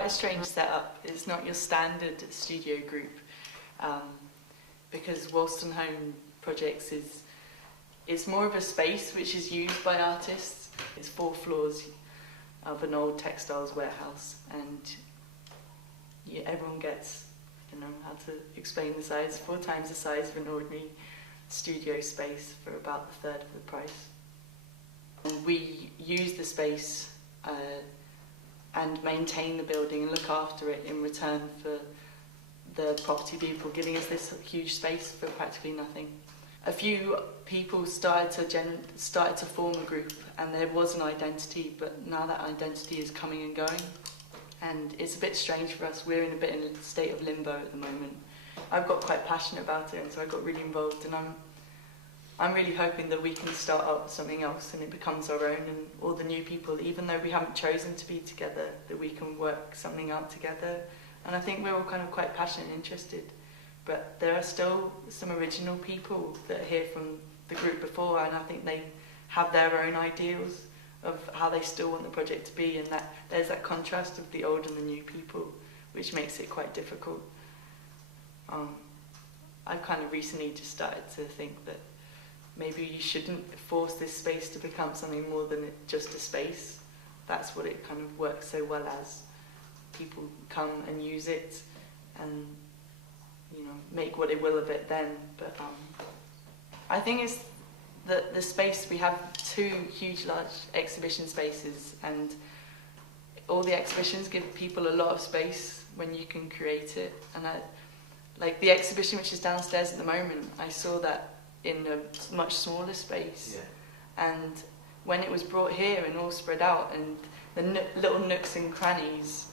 quite a strange setup. It's not your standard studio group, because Wolstenholme Projects is more of a space which is used by artists. It's 4 floors of an old textiles warehouse, and everyone gets, how to explain the size, 4 times the size of an ordinary studio space for about a third of the price. And we use the space and maintain the building and look after it in return for the property people giving us this huge space for practically nothing. A few people started to form a group, and there was an identity, but now that identity is coming and going, and it's a bit strange for us. We're in a bit in a state of limbo at the moment. I've got quite passionate about it, and so I got really involved, and I'm really hoping that we can start up something else and it becomes our own, and all the new people, even though we haven't chosen to be together, that we can work something out together. And I think we're all kind of quite passionate and interested. But there are still some original people that are here from the group before, and I think they have their own ideals of how they still want the project to be, and that there's that contrast of the old and the new people, which makes it quite difficult. I've kind of recently just started to think that maybe you shouldn't force this space to become something more than just a space. That's what it kind of works so well as. People come and use it and make what it will of it then. But I think it's the space. We have 2 huge large exhibition spaces, and all the exhibitions give people a lot of space when you can create it. And like the exhibition which is downstairs at the moment, I saw that in a much smaller space. Yeah. And when it was brought here and all spread out, and the little nooks and crannies,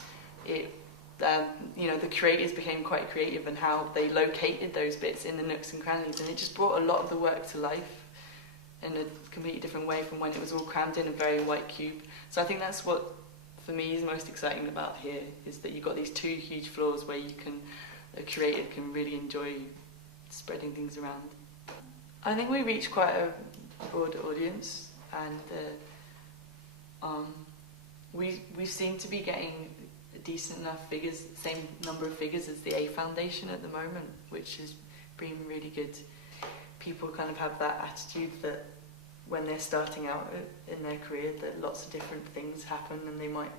the creators became quite creative in how they located those bits in the nooks and crannies, and it just brought a lot of the work to life in a completely different way from when it was all crammed in a very white cube. So I think that's what, for me, is most exciting about here, is that you've got these 2 huge floors where a creator can really enjoy spreading things around. I think we reach quite a broad audience, and we seem to be getting decent enough figures, same number of figures as the A Foundation at the moment, which has been really good. People kind of have that attitude that when they're starting out in their career, that lots of different things happen and they might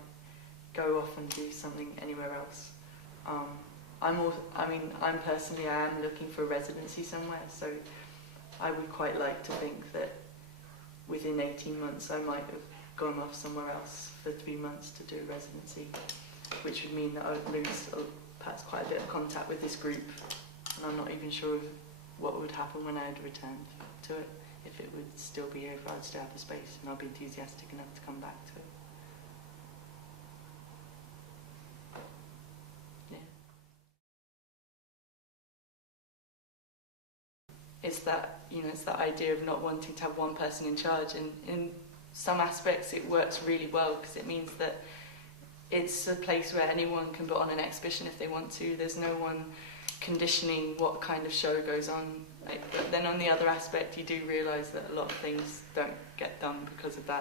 go off and do something anywhere else. I'm personally, I am looking for a residency somewhere, so I would quite like to think that within 18 months I might have gone off somewhere else for 3 months to do a residency, which would mean that I would lose perhaps quite a bit of contact with this group, and I'm not even sure what would happen when I had returned to it, if it would still be here, if I'd still have the space and I'd be enthusiastic enough to come back to it. Yeah. It's that, it's that idea of not wanting to have one person in charge, and in some aspects it works really well, because it means that it's a place where anyone can put on an exhibition if they want to. There's no one conditioning what kind of show goes on. But then on the other aspect, you do realise that a lot of things don't get done because of that.